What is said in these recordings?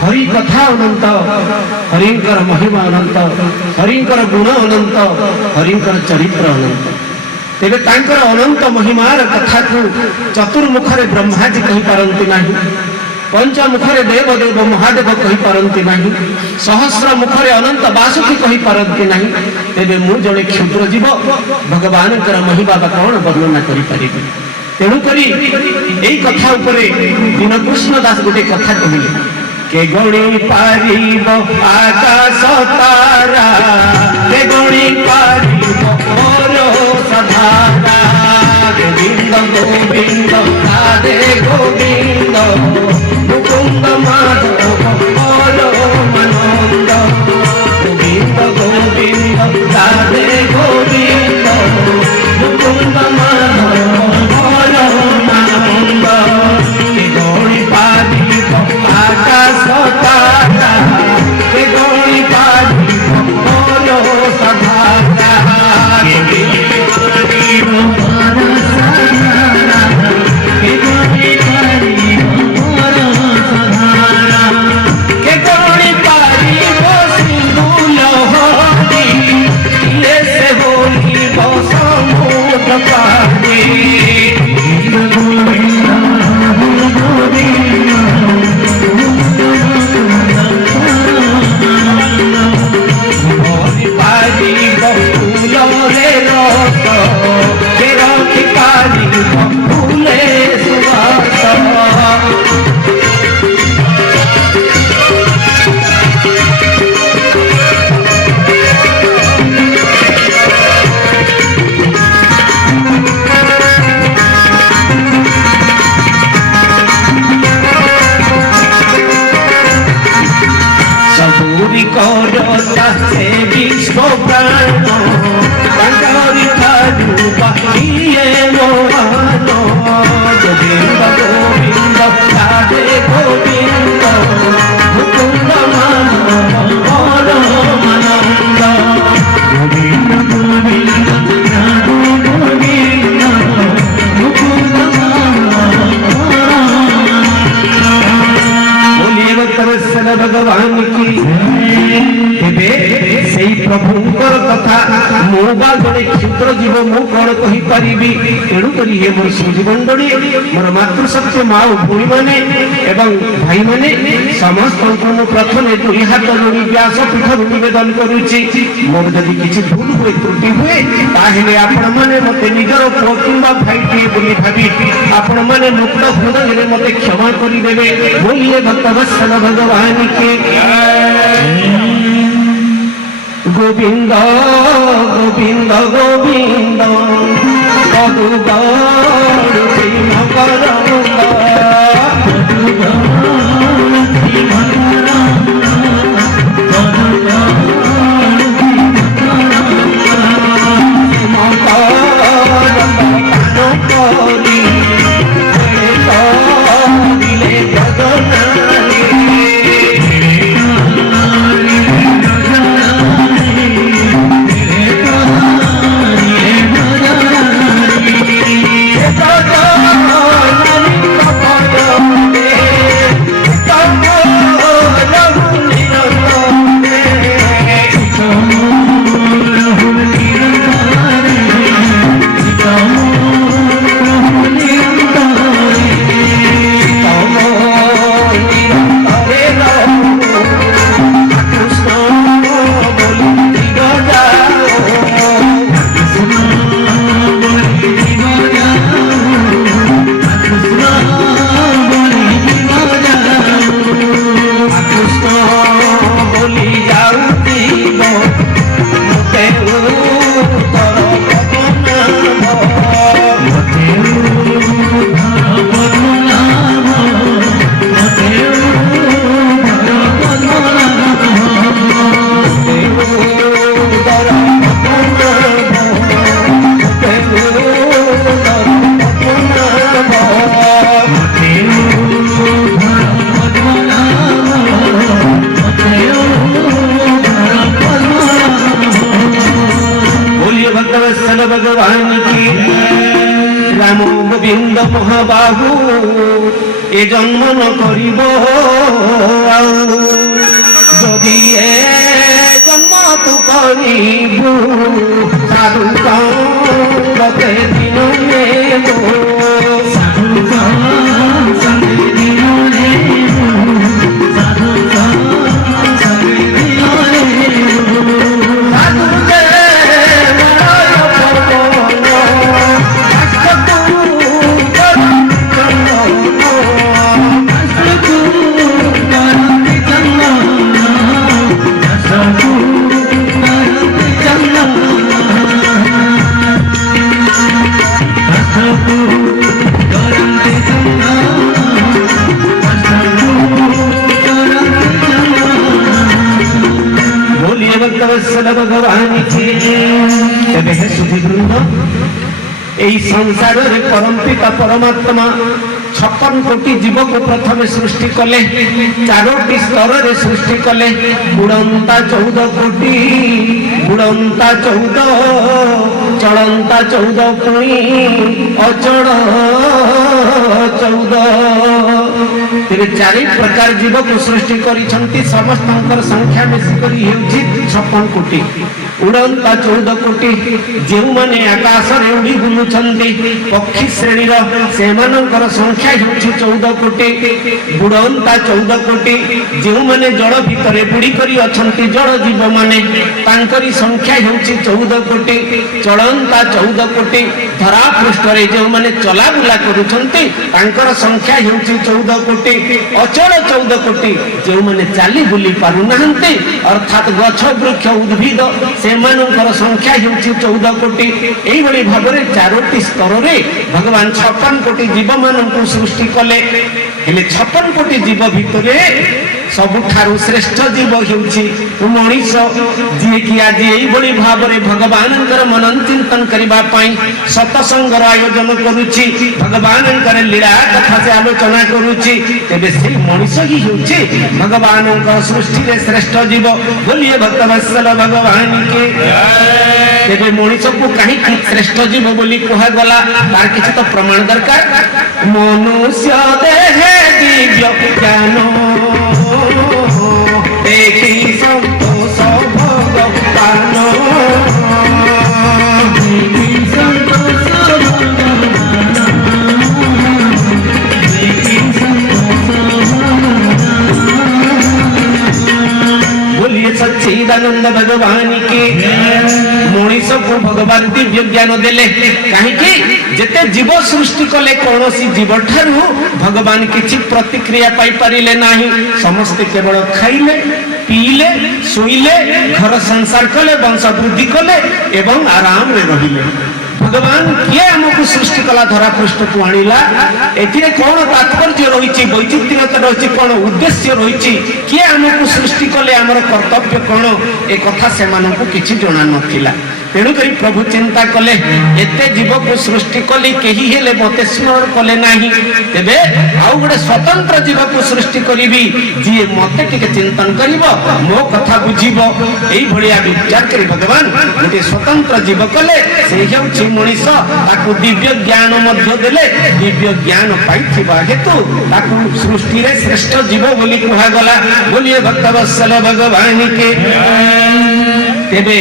हरि कथा अनंत, हरिंकर महिमा अनंत, हरिंकर गुण अनंत, हरिंकर चरित्र अनंत। तेरे तांकर अनंत महिमार कथा को चतुर्मुखरे ब्रह्माजी कहि पारंती नाही, पंचमुखरे देव देव महादेव कहि पारंती नाही, सहस्र मुखरे अनंत बासुकी कहि पारंती नाही। तेबे मु जणे क्षुद्र जीव भगवानकर महिमा कौन वर्णना करि परिबे। तेणु करी एई कथा उपरे दीनकृष्ण दास गोटे कथा कहिले के गणी पारिब आकाश तारा, के गणी पारिब मोर सधारा, गोविंद गोविंद राधे गोविंद मुकुंद माधव मोर मनंद, गोविंद गोविंद राधे गोविंद मुकुंद माधव मोर मनंद। के गणी पारिब आकाश तारा, के गणी पारिब मोर सधारा, के गणी पारिब मोर सधारा, के गणी पारिब मोर सधारा, के गणी पारिब सिंधु लहरी, ये से होली समुद्र पारी। विश्व प्राण गोविंद गोविंद राधे गोविंद मुकुंद माधव मोर मनंद, गोविंद गोविंद राधे गोविंद मुकुंद माधव मोर मनंद। बोलिए भक्तवत्सल भगवान की। प्रभुंकर कथा मोबा जड़े क्षुद्र जीव मु कौन कही पारिबी। तेणु करी हे मोर सूजी मंडली, मोर मातृशक्ति माँ भूमि माने एवं भाई माने समस्त को प्रथम दुई हाथ जोड़ी व्यास पीठ निवेदन करुछि। मोर जदि किछि भूल हुए त्रुटि हुए ताहेले आपण माने मते निजर पुओ किंबा भाईटिए बोली भाबी आपण माने मुक्त हृदय मते क्षमा करि देबे। बोलिए भक्तवत्सल भगवान के। गोविंद गोविंद गोविंद पदुगढ़ मकरंद, भगवान की। राम गोविंद महाबाहु ए जन्म न करिब। ଭକ୍ତବତ୍ସଲ ଭଗବାନ କି ଏବେ ହେ ସୁଧୀବୃନ୍ଦ এই সংসারে পরম পিতা পরমাত্মা 56 কোটি জীবক প্রথমে সৃষ্টি কলে 4টি স্তরে সৃষ্টি কলে উড়ন্তা 14 কোটি উড়ন্তা 14 চলন্তা 14 পুଣି অচল 14 तेरे चारि प्रकार जीवक सृष्टि करिसंती समस्तंकर संख्या मिसी करी हेउछि 56 कोटी उड़ंता 14 कोटी जेउ माने आकाश रे उड़ी बुलुछंती पक्षी श्रेणी रो सेमानंकर संख्या हेउछि 14 कोटी उड़ंता 14 कोटी जेउ माने जल भितरे बुड़ी करी अछंती जल जीव माने तांकरी संख्या हेउछि 14 कोटी चलंता 14 कोटी धरा पृष्ठ रे जेउ माने चला बुला करूछंती तांकर संख्या हेउछि 14 कोटी अचल 14 कोटी जो माने चाली बुली पारु नाहंते अर्थात गछ वृक्ष उद्भिद सेमानंकर संख्या हेउछि 14 कोटी एई भली भाबरे 4टी स्तर रे भगवान 56 कोटी जीव माननकु सृष्टि कले हेले 56 कोटी जीव भितरे सबुठारु श्रेष्ठ जीव हेउछि मनीष जे कि आज एई भली भाबरे भगवानंकर मनन चिंतन करिबा पई सत्संगर आयोजन करूछि भगवानंकर लीला कथा से आलोचना करूछि तेबे से मनीष ही हेउछि भगवानंकर सृष्टि रे श्रेष्ठ जीव बोलिए भक्तवत्सल भगवान के तेबे मनीष को कहीं श्रेष्ठ जीव बोली कहा गला तार किछ तो प्रमाण दरकार मनुष्य देह दिव्य ज्ञान देखी संतोष भगवान देखी संतोष भगवान देखी संतोष बोलिए सच्चिदानंद भगवान की मनीष को भगवान दिव्य ज्ञान देले कहीं जेते जीव सृष्टि कले कौनसी जीव ठारू भगवान किछि प्रतिक्रिया पाई परिले नाही समस्त केवल खाइले पीले सोइले घर संसार कले वंश वृद्धि कले एवं आराम रे रहिले भगवान किए हमको सृष्टि कला धरा पृष्ठ को आनिला एथिरे कोन तात्पर्य रहिछि वैचित्र्यता रहिछि कोन उद्देश्य रहिछि किए हमको सृष्टि कले हमर कर्तव्य कोन ए कथा से मानको किछि जणा नथिला तेणु करी प्रभु चिंता कले एते जीव को सृष्टि कली केही हेले मते स्मरण कले नाही तेबे आउ गोटे स्वतंत्र जीव को सृष्टि करिबी जे मते टिके चिंतन करिवो मो कथा बुझिबो एई भलिया विचार करी भगवान गोटे स्वतंत्र जीव कले से हेउछि मनीष ताकू दिव्य ज्ञान मध्य देले दिव्य ज्ञान पाइथिबा हेतु ताकू सृष्टि रे श्रेष्ठ जीव बोली कहा गला बोलिए भक्तवत्सल भगवान के तेबे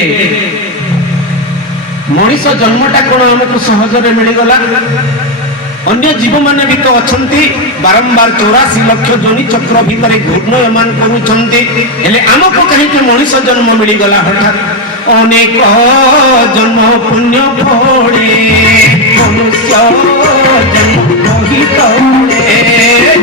मनीष जन्मटा कोन हमको सहजरे मिल गला अन्य जीव माने भी तो अछंती बारंबार 84 लाख जोनि चक्र भितरे घूर्णयमान करूछंती हेले हमको कहीं के मनीष जन्म मिल गला हठात अनेक जन्म पुण्य फळे मनुष्य जन्म कहि तळे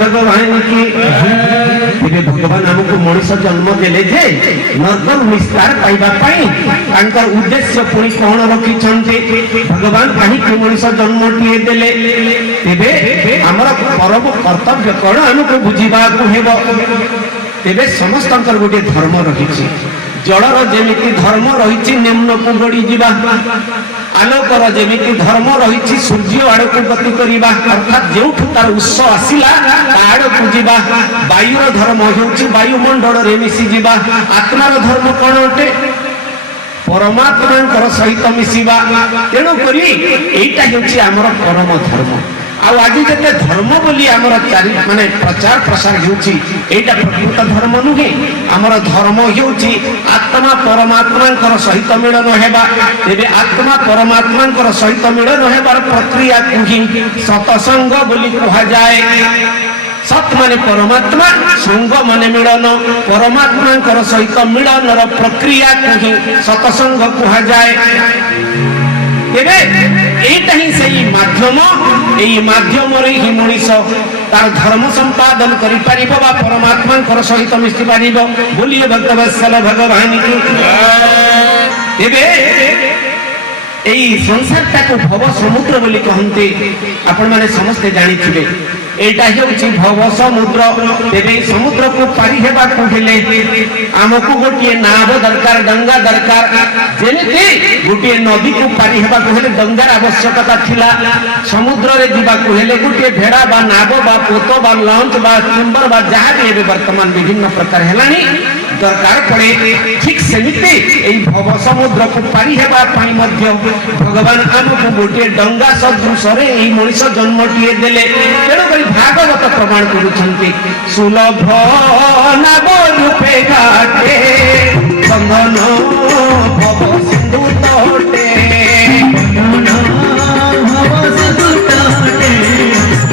भगवान की भगवान हमको मनुष्य जन्म देले जे नर्दन विस्तार पाइबा पाई तांकर उद्देश्य पुणी कौन रखिछन्ते भगवान कहीं के मनुष्य जन्म टिए देले तेबे हमर परम कर्तव्य कौन हमको बुझिबा को हेबो तेबे समस्तंकर गोटे धर्म रहिछि जलर जेमिति धर्म रहिछि निम्न को गड़ी जीवा आलोकर जेमिति धर्म रहिछि सूर्य आड़ को गति करिबा अर्थात जेउठु तार उत्स आसिला आड़ को जीवा वायुर धर्म हेउछि वायुमंडल रे मिसी जीवा आत्मार धर्म कोन अटे परमात्मांकर सहित मिसिबा तेणु करी एटा हेउछि हमर परम धर्म आज जिते धर्म बोली आमर चारि माने प्रचार प्रसार होउची एटा प्रकृत धर्म नुहे आमर धर्म होउची आत्मा परमात्मा सहित मिलन हेबा तेबे आत्मा परमात्मा सहित मिलन हेबार प्रक्रिया को ही सतसंग बोली कहा जाए। सत माने परमात्मा संग माने मिलन परमात्मा सहित मिलन प्रक्रिया को ही सतसंग कहा जाए। तेरे एटा ही सही माध्यम एई माध्यम रे ही मनीष तार धर्म संपादन करि परिबो बा परमात्मा सहित मिशि परिबो बोलिए भक्तवत्सल भगवान की। तेरे एई संसारटा को भव समुद्र बोली कहते आपण माने समस्त जानि थिबे एटा हेउची भव समुद्र। तेरे समुद्र को पारि हेबा को हेले हमकु गोटिए नाव दरकार डंगा दरकार जेमिति गोटिए नदी को पारि हेबा को हेले डंगार आवश्यकता थिला समुद्र रे जीवा को हेले गोटिए भेड़ा बा नाव बा पोतो बा लॉन्च बा टिम्बर बा जहाज एबे वर्तमान विभिन्न प्रकार हेलानी दरकार पड़े। ठीक सेमिति एई भव समुद्र को पारि हेबा पई मध्य भगवान हमकु गोटिए डंगा सदृश रे एई मनुष्य जन्मटिए देले। तेणु करी भागवत प्रमाण करुछन्ति सुलभ नाव रूपे घाटे बंधन भव सिंधु तटे भव सिंधु तटे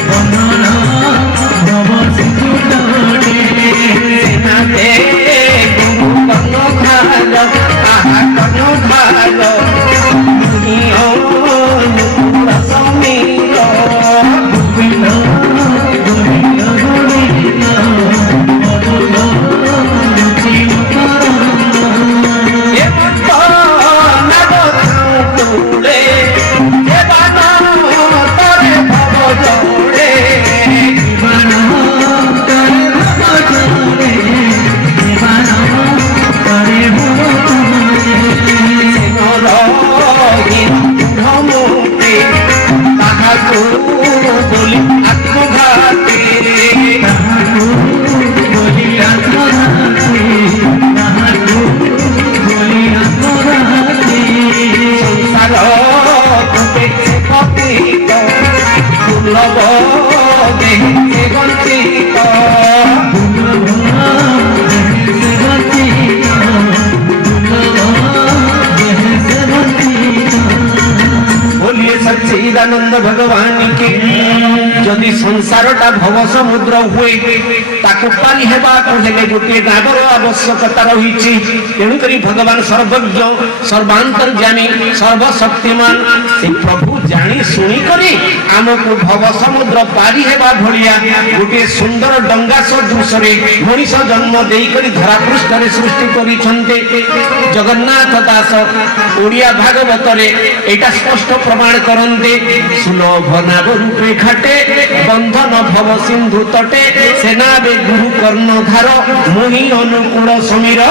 बंधन भव सिंधु तटे सेनाते गुरु कर्ण खाल आहा कर्ण खाल दुनिया नुपुर समीर गोविंद सच्चिदानंद भगवान के। जदि संसारटा भव समुद्र हुए ताकू पारि हेबा को हेले गोटे नावर आवश्यकता रहिछि। तेणु करी भगवान सर्वज्ञ सर्वांतर्यामी सर्वशक्तिमान से प्रभु जानी सुनी करी आमको भव समुद्र पारि हेबा भलिया गोटे सुंदर डंगा सदृश रे मनीष जन्म देई करी धरा पृष्ठ रे सृष्टि करिछन्ते। जगन्नाथ दास ओडिया भागवत रे एटा स्पष्ट प्रमाण करन्ते सुलभ नाव रूपे घाटे बंधन भव सिंधु तटे सेनाबे गुरु कर्णधार मोहि अनुकूल समीर।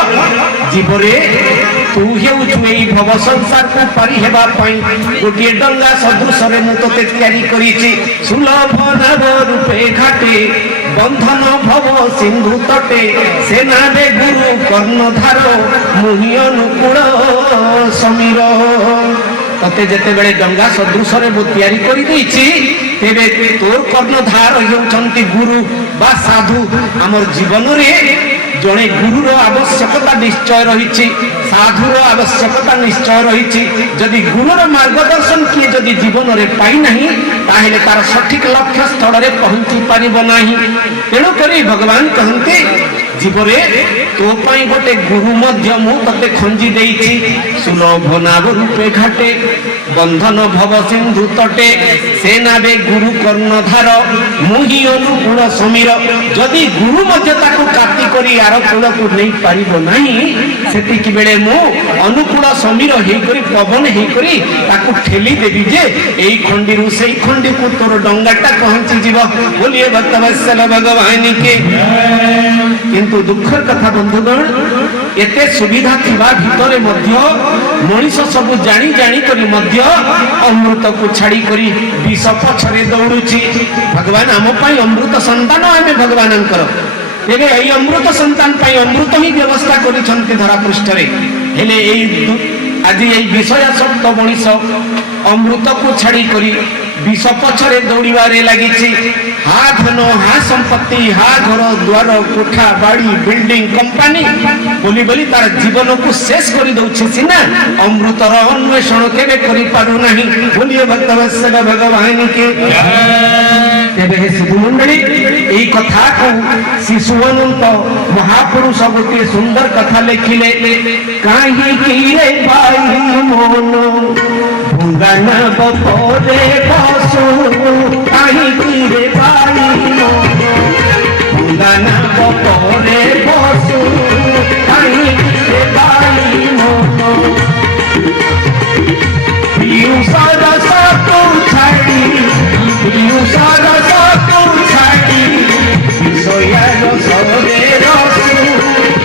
जीवरे तू हेउछु एई भव संसार को पारि हेबा पई गोटिए डंगा सदृश रे मु तते तयारी करिछि। सुलभ नाव रूपे घाटे बंधन भव सिंधु तटे सेनाबे गुरु कर्णधार मोहि अनुकूल समीर। तते जेते बेले डंगा सदृश रे मु तयारी करि दैछि तेबे तोर कर्णधार हेउछन्ति गुरु बा साधु। हमर जीवन रे जणे गुरुर आवश्यकता निश्चय रहिछि साधुर आवश्यकता निश्चय रहिछि। जदि गुरुर मार्गदर्शन किए जदि जीवन रे पाई नाही ताहेले तार सठिक लक्ष्य स्थल रे पहुंची पारिबो नाही। तेणु करी भगवान कहन्ते जीवरे तो पाई गोटे गुरु मध्य मु तते खंजी देइछि। सुलभ नाव रूपे घाटे बंधन भव सिंधु तटे सेनाबे गुरु कर्णधार मुहि अनुकूल समीर। जदि गुरु मध्य ताको काटी करी आर कूल को नहीं पारिबो नाही सेतिकी बेले मु अनुकूल समीर हेई करी पवन हेई करी ताको ठेली देबी जे एई खंडी रु सेई खंडी को तोर डंगाटा पहुंची जीव। बोलिए भक्तवत्सल भगवान के। किंतु दुखर कथा बंधुगण एते सुविधा थिबा भितरे मध्य मनीष सब जानी जानी करी मध्य अमृत को छाड़ी करी विष पछरे दौड़ुची। भगवान आम पई अमृत संतान आमे भगवानंकर तेबे एई अमृत संतान पई अमृत ही व्यवस्था करिछन्ते धरा पृष्ठ रे। हेले एई आज एई विषयासक्त मनीष अमृत को छाड़ी करी विष पछरे दौड़े लगी हा धन हा संपत्ति हा घर द्वार कोठा बाड़ी बिल्डिंग कंपनी बोली बोली तार जीवन को शेष कर दउछि सिना अमृतर अन्वेषण केबे करि पारु नाही बोलिए भक्तवत्सल भगवान के तेबे हे सिद्धू मंडली एई कथा को शिशु अनंत महापुरुष गोटे सुंदर कथा लिखिले काहे की रे बाई मन भंगाना बपरे बसु काहे की रे बाई मन भंगाना बपरे बसु काहे की रे बाई मन पियुष रस को छाड़ी पियुष रस को छाड़ी विषय रसरे रसु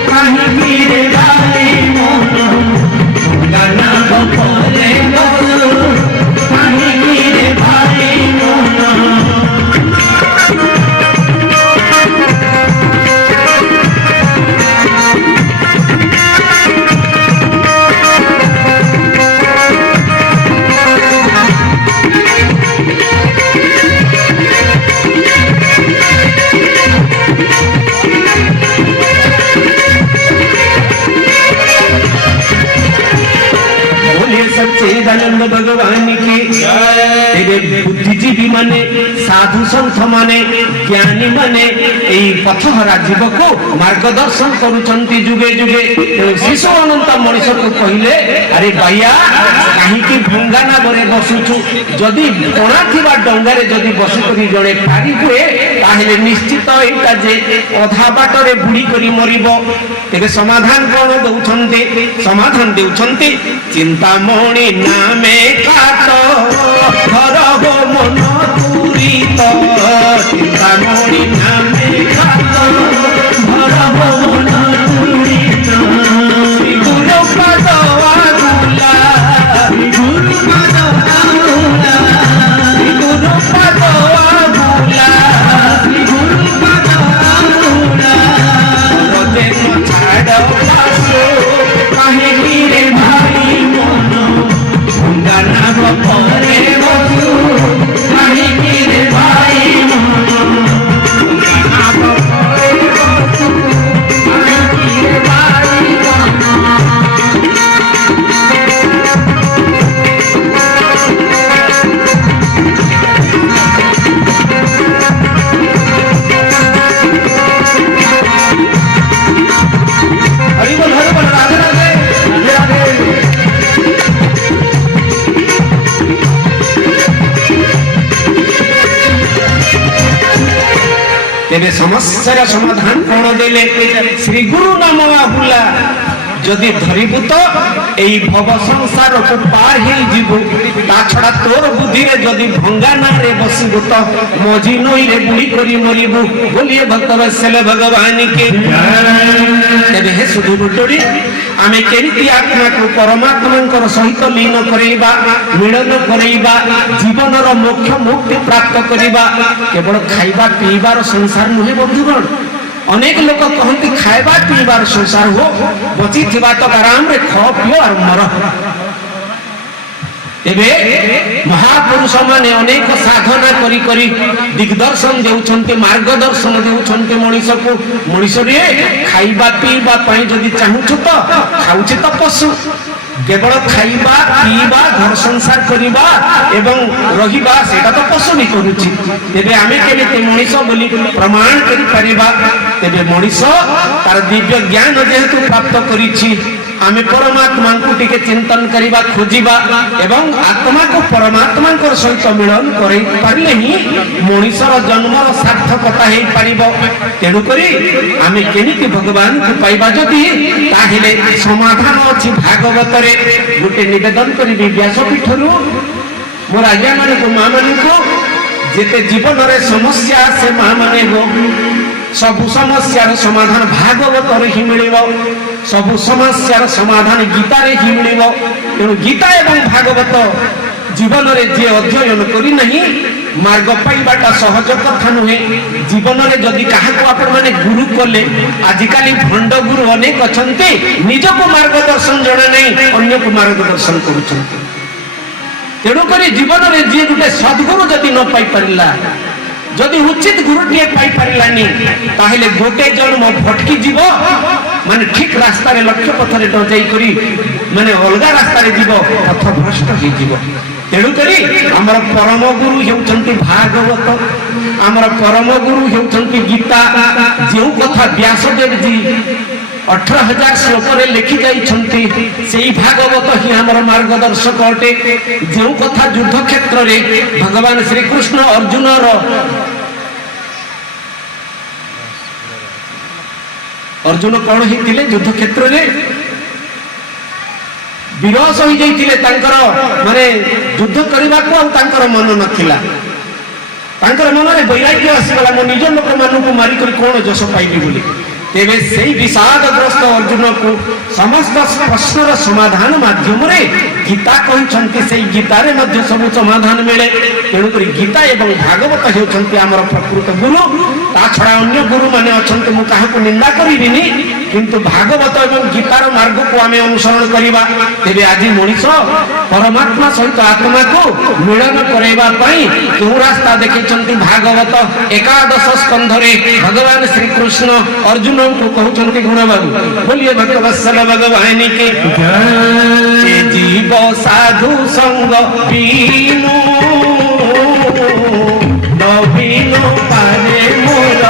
काहे की रे बाई मन भंगाना बपरे बसु काहे की रे बाई मन सच्चिदानंद भगवान की तेरे बुद्धिजीवी माने साधु संत माने ज्ञानी माने एई पथहरा जीव को मार्गदर्शन करूचंती जुगे जुगे शिशु अनंत मनीष को कहले अरे बाया काहे की भंगाना बरे बसुछु जदी कोणा थिबा डंगारे जदी बसी करी जणे पारी हुए ताहेले निश्चित एटा जे अधा बाटरे बुडी करी मरिबो तेबे समाधान कोन दउछंती समाधान देउछंती चिंता मणि नामे काट घर हो मन पूरित चिंता मणि नामे काट घर हो मन पूरित श्री गुरु पद आगुला श्री गुरु पद आगुला श्री गुरु पद आगुला श्री गुरु पद आगुला रोजे न छाड़ पासो काहे की रे भाई मन भंगाना बपरे बसु काहे की रे भाई मन भंगाना बपरे बसु काहे की रे भाई मन हरि बोल राधे राधे राधे तेरे समस्या समाधान कोण देले श्री गुरु नाम आहुला जदि धरिबु तो एई भव संसार को पार हे जीवु ता छडा तोर बुद्धि रे जदि भंगा ना रे बसिबु तो मजी नई रे बुड़ी करी मरिबु बोलिए भक्तवत्सल भगवान के तेरे हे सुधु बुटोड़ी आमे केमिति आत्मा को परमात्मा सहित लीन करैबा मिलन करैबा जीवन रो मोक्ष मुक्ति प्राप्त करिबा केवल खाइबा पीबार संसार नुहे बंधुगण अनेक लोग कहते खाइबा पीबार संसार हो बची थिबा तो आराम रे ख पियो और मर तेबे महापुरुष माने अनेक साधना करी करी दिग्दर्शन देउछन्ते मार्गदर्शन देउछन्ते मनीष को मनीष रे खाइबा पीबा पई जदी चाहुछ तो खाउछ तो पशु केवल खाइबा पीबा घर संसार करिबा एवं रहिबा सेटा तो पशु नहीं करूछि तेबे आमे केमिते मनीष बोली प्रमाण करि परिबा तेबे मनीष तार दिव्य ज्ञान जेहेतु प्राप्त करिछि आमे परमात्मा को टिके चिंतन करिबा खोजिबा एवं आत्मा को परमात्मा को सहित मिलन करै पारले ही मनीषर जन्मर सार्थकता हे पारिबो तेनु करी आमे केनिति भगवान को पाइबा जदी ताहिले समाधान अछि भागवत रे गुटे निवेदन करी व्यासपीठरु मोर आज्ञा माने को मां माने को जेते जीवन रे समस्या से मां माने हो सबु समस्यार समाधान भागवत रे ही मिलिबो सबु समस्यार समाधान गीता रे ही मिलिबो तेणु गीता एवं भागवत जीवन रे जे अध्ययन करी नहीं मार्ग पाइबाटा सहज कथा नुहे जीवन रे जदि काहाको आपण माने गुरु कले आजिकाली भंड गुरु अनेक अछंती निज को मार्गदर्शन जणा नहीं अन्य को मार्गदर्शन करूछंती तेणुक जीवन में जी गोटे सद्गुरु जदि न पाई पारा जदि उचित गुरुटे पाई पारानी ताहले गोटे जन्म भटकी जीव माने ठीक रास्ता रे लक्ष्य पथरे न जाई माने अलग रास्ता रे जीव पथ भ्रष्ट हो जीव तेणुक आमर परम गुरु होउछंती भागवत आमर परम गुरु होउछंती गीता जो कथा व्यासदेव जी 18,000 श्लोक लिखि जाइछंती सेही भागवत ही हमर मार्गदर्शक अटे जो कथा युद्ध क्षेत्र रे भगवान श्री कृष्ण अर्जुन कौन होइतिले युद्ध क्षेत्र रे विरस हो जाइतिले तांकर माने युद्ध करबा को तांकर मन नथिला तांकर मन रे वैराग्य आसीगला मो निज लोक मानु को मारी कर कोन जस पाइबी बोली तेरे से विषादग्रस्त अर्जुन को समस्त प्रश्नर समाधान माध्यम रे गीता कहते से गीतार सब समाधान मिले तेणुक गीता एवं भागवत होती आमर प्रकृत गुरु ता छड़ा अन्य गुरु माने अच्छा मुझे निंदा करी किंतु भागवत एवं गीतार मार्ग को आम अनुसरण करवा तेरे आज मनीष परमात्मा सहित आत्मा को मिलन करवाई क्यों रास्ता देखते भागवत 11 स्कंध भगवान श्री कृष्ण अर्जुन को कहते गुण बाबू बोलिए भक्तवत्सल भगवान के जीव साधु संग बीनु नवीन पारे मोर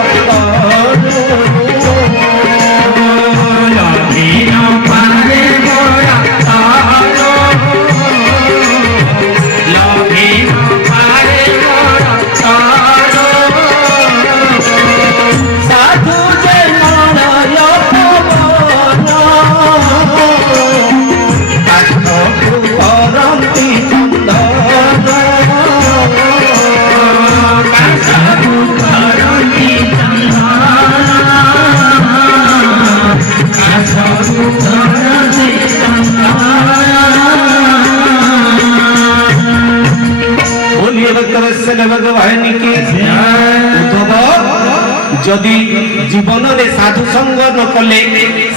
भगवान के जदि जीवन में साधु संग न कले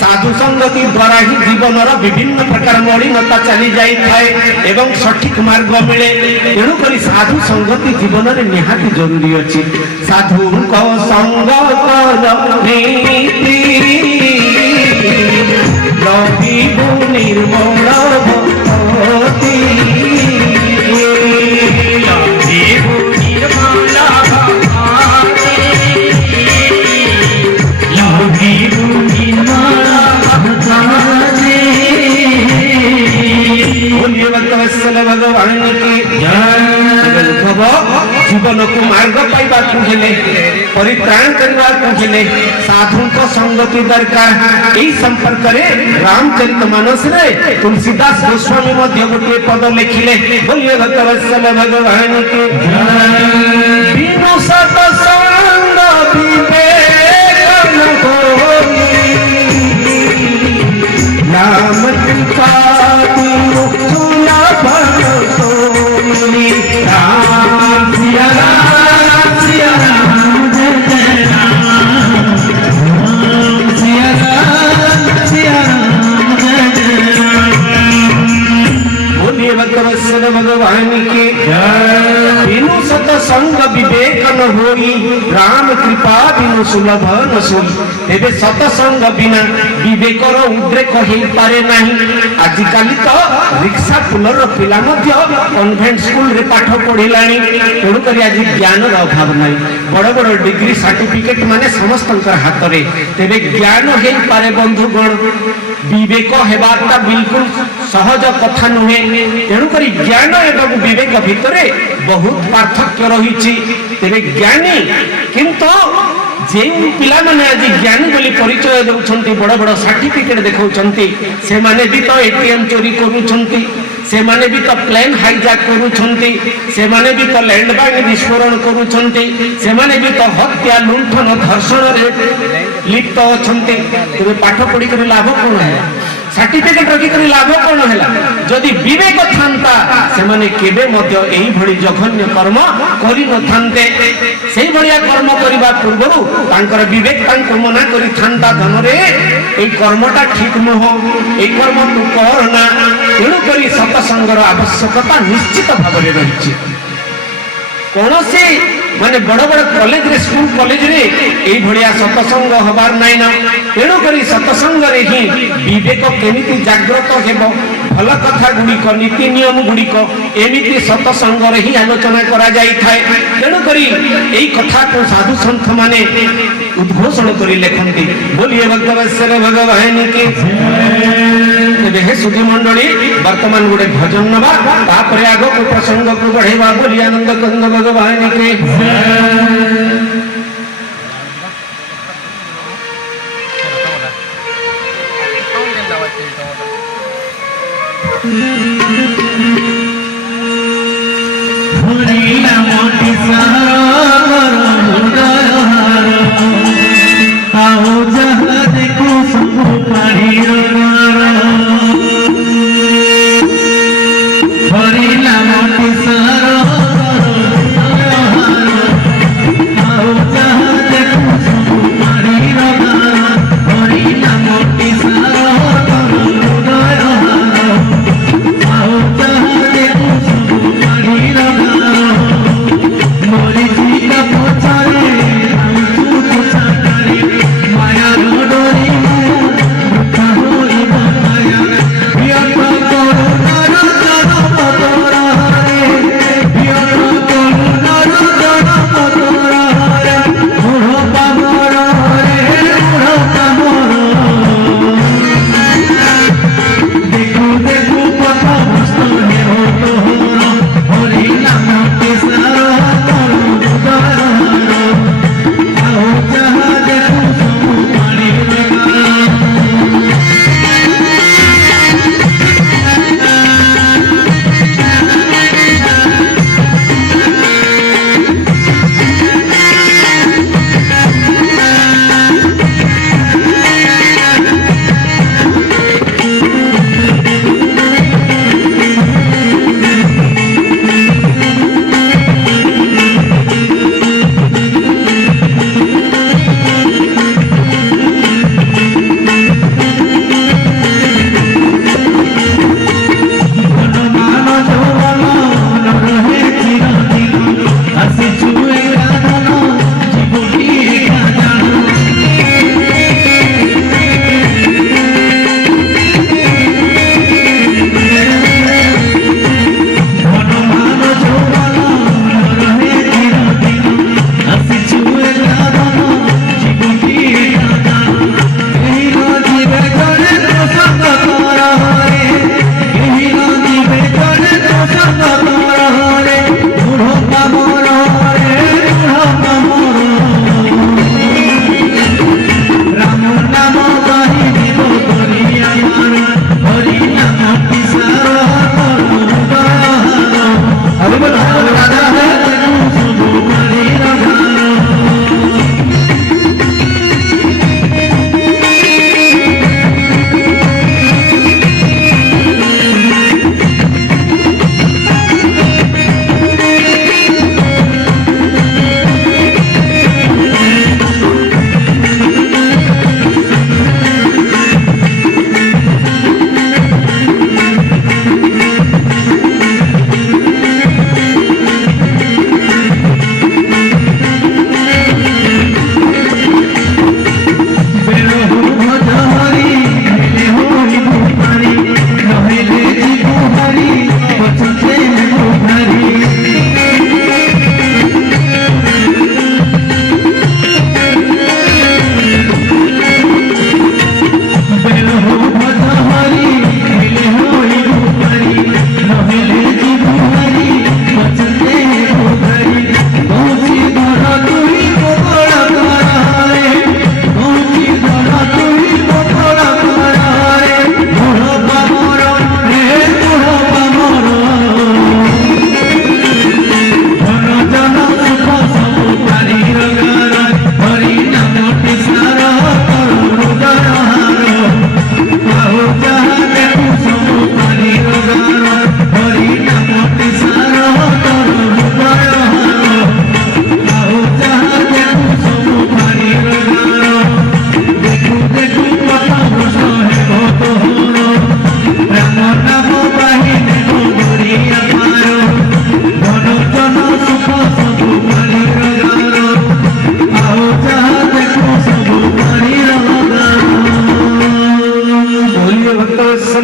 साधु संगति द्वारा ही जीवन विभिन्न प्रकार मलिनता चली जाए एवं सठिक मार्ग मिले तेणुक साधु संगति जीवन में निहाती जरूरी अच्छी साधु संग निर्मल भगवान जीवन को मार्ग पाइबा परित्राण करने साधु संगति दरकार यही संपर्क में रामचरित मानस रे तुलसीदास गोस्वामी गोटे पद लिखिले बोलिए भक्तवत्सल भगवान के बिनु सत्संग विवेक न होई नाम कृपा भगवान के बिनु सत्संग विवेक न होई राम कृपा बिनु सुलभ न सोई एबे सत्संग बिना विवेकर उद्रेक हो पारे नहीं आजिकाली तो रिक्शा पुलर पिला कन्वेंट स्कूल रे पाठ पढ़िलानी तेणुक आज ज्ञान अभाव नहीं बड़ बड़ डिग्री सर्टिफिकेट माने समस्त हाथ में तेरे ज्ञान हो पारे बंधुगण विवेक हेबाटा बिल्कुल सहज कथा नुहे तेणुक ज्ञान एवं विवेक भितर बहुत पार्थक्य रही तेरे ज्ञानी किंतु जे पिला माने आज ज्ञानी बोली परिचय दउछंती बड़ बड़ सर्टिफिकेट देखौछंती से माने भी तो एटीएम चोरी करूछंती से माने भी तो प्लेन हाईजैक करूछंती से माने भी तो लैंडमाइन विस्फोरण करूछंती से माने भी तो हत्या लुंठन धर्षण रे लिप्त अछंती तेरे पाठ पढ़ी कर लाभ कोन है सर्टिफिकेट रखिकरी लाभ कौन है जदि विवेक था से केबे मध्य एई भली जघन्य कर्म करि न थांते सेई भलिया कर्म करिबा पूर्वरु तांकर विवेक तांको मना करि थांता धनरे एई कर्मटा ठीक न हो एई कर्म तू कर ना तेणु करी सत्संगर आवश्यकता निश्चित भाव में रही कौन से माने बड़ बड़ कॉलेज रे स्कूल कॉलेज रे एई भलिया सत्संग हबार नाइ ना तेणु करी सत्संग रे ही विवेक केमिति जागृत हेबो भल कथा गुड़िक नीति नियम गुड़िक एमिति सत्संग रे ही आलोचना करा जाई थाए तेणु करी एई कथा को साधु संत माने उद्घोषण करी लेखन्ति बोलिए भक्तवत्सल भगवान की हे सुधी मंडली वर्तमान गोटे भजन नवा तापरे आगो को प्रसंग को बढ़ेवा बोली आनंद कंद भगवान के माया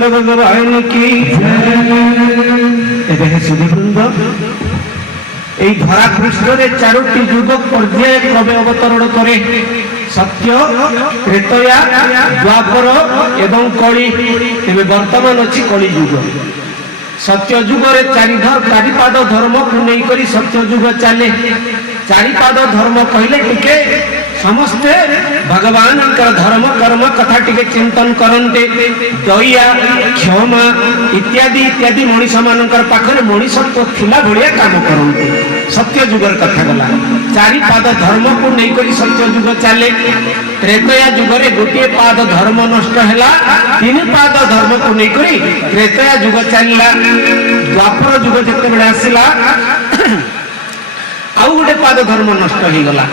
ବତ୍ସଲ ଭଗବାନ କି ଏବେ ହେ ସୁଧୀବୃନ୍ଦ এই ধরা পৃষ্ঠরে চারোটি যুগ পর্যায়ে ক্রমে অবতরণ করে সত্য ত্রেতয়া দ্বাপর এবং কলি ଏବେ ବର୍ତ୍ତମାନ ଅଛି କଳି ଯୁଗ ସତ୍ୟ ଯୁଗରେ ଚାରିପାଦ ଧର୍ମକୁ ନେଇକରି ସତ୍ୟ ଯୁଗ ଚାଲେ ଚାରିପାଦ ଧର୍ମ କହିଲେ ଟିକେ ସମସ୍ତେ ଭଗବାନଙ୍କର ଧର୍ମ କର୍ମ କଥା ଟିକେ ଚିନ୍ତନ କରନ୍ତେ ଦୟା କ୍ଷମା ଇତ୍ୟାଦି ଇତ୍ୟାଦି ମଣିଷମାନଙ୍କର ପାଖରେ ମଣିଷତ୍ୱ ଥିଲା ଭଳିଆ କାମ କରନ୍ତି ସତ୍ୟ ଯୁଗର କଥା ଗଲା ଚାରିପାଦ ଧର୍ମକୁ ନେଇକରି ସତ୍ୟ ଯୁଗ ଚାଲେ ତ୍ରେତୟା ଯୁଗରେ ଗୋଟିଏ ପାଦ ଧର୍ମ ନଷ୍ଟ ହେଲା ତିନି ପାଦ ଧର୍ମକୁ ନେଇକରି ତ୍ରେତୟା ଯୁଗ ଚାଲିଲା ଦ୍ୱାପର ଯୁଗ ଯେତେବେଳେ ଆସିଲା ଆଉ ଗୋଟେ ପାଦ ଧର୍ମ ନଷ୍ଟ ହେଇଗଲା